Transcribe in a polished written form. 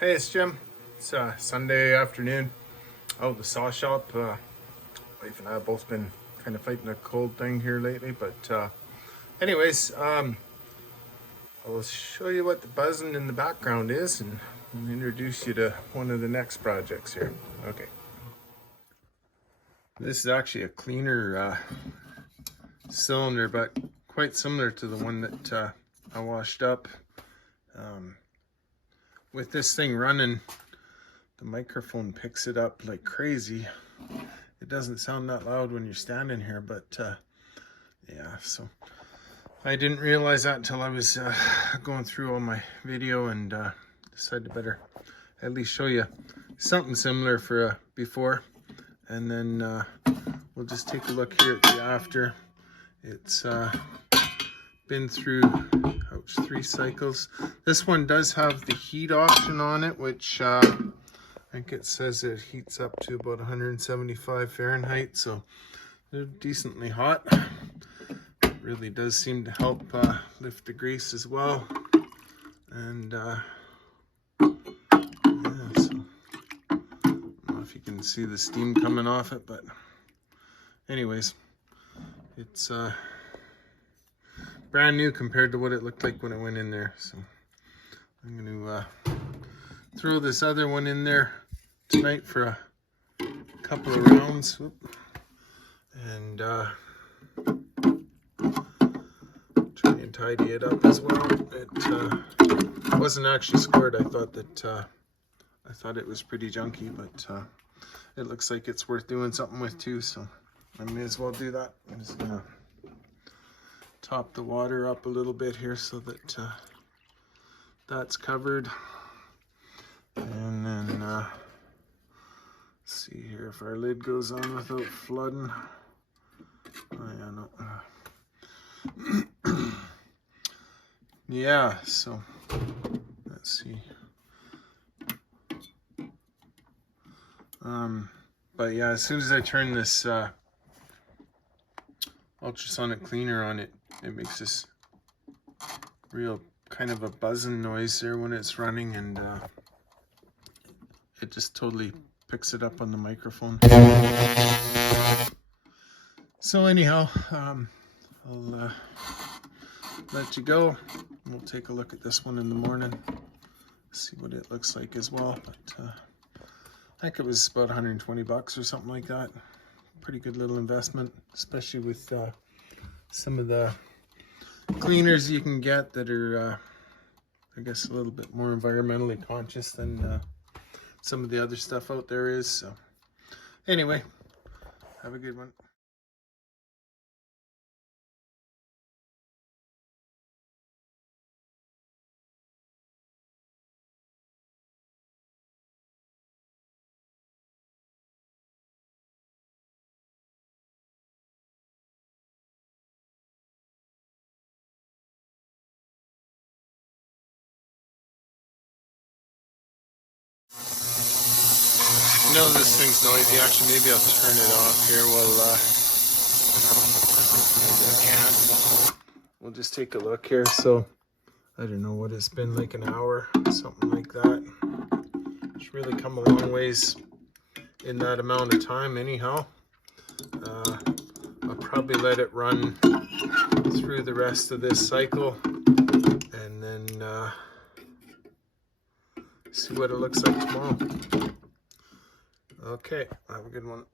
Hey, it's Jim. It's Sunday afternoon. Out at the saw shop. Wife and I have both been kind of fighting a cold thing here lately, but anyways, I'll show you what the buzzing in the background is and introduce you to one of the next projects here. Okay. This is actually a cleaner cylinder, but quite similar to the one that I washed up. With this thing running, the microphone picks it up like crazy. It doesn't sound that loud when you're standing here, but yeah, so I didn't realize that until I was going through all my video and decided to better at least show you something similar for before, and then we'll just take a look here at the after. It's been through 3 cycles. This one does have the heat option on it, which I think it says it heats up to about 175 Fahrenheit, so they're decently hot. It really does seem to help lift the grease as well. And yeah, so I don't know if you can see the steam coming off it, but anyways, it's brand new compared to what it looked like when it went in there. So I'm going to throw this other one in there tonight for a couple of rounds. And try and tidy it up as well. It wasn't actually scored. I thought it was pretty junky, but it looks like it's worth doing something with too, so I may as well do that. I'm just gonna top the water up a little bit here so that that's covered, and then let's see here if our lid goes on without flooding. Oh yeah, no. Yeah, so let's see. But yeah, as soon as I turn this ultrasonic cleaner on, it makes this real kind of a buzzing noise there when it's running, and it just totally picks it up on the microphone. So anyhow, I'll let you go. We'll take a look at this one in the morning, see what it looks like as well. But I think it was about 120 bucks or something like that. Pretty good little investment, especially with some of the cleaners you can get that are I guess a little bit more environmentally conscious than some of the other stuff out there is. So anyway, have a good one. You know this thing's noisy. Actually, maybe I'll turn it off here. Maybe I can. We'll just take a look here. So I don't know what it's been, like an hour, something like that. It's really come a long ways in that amount of time anyhow. I'll probably let it run through the rest of this cycle and then see what it looks like tomorrow. Okay, have a good one.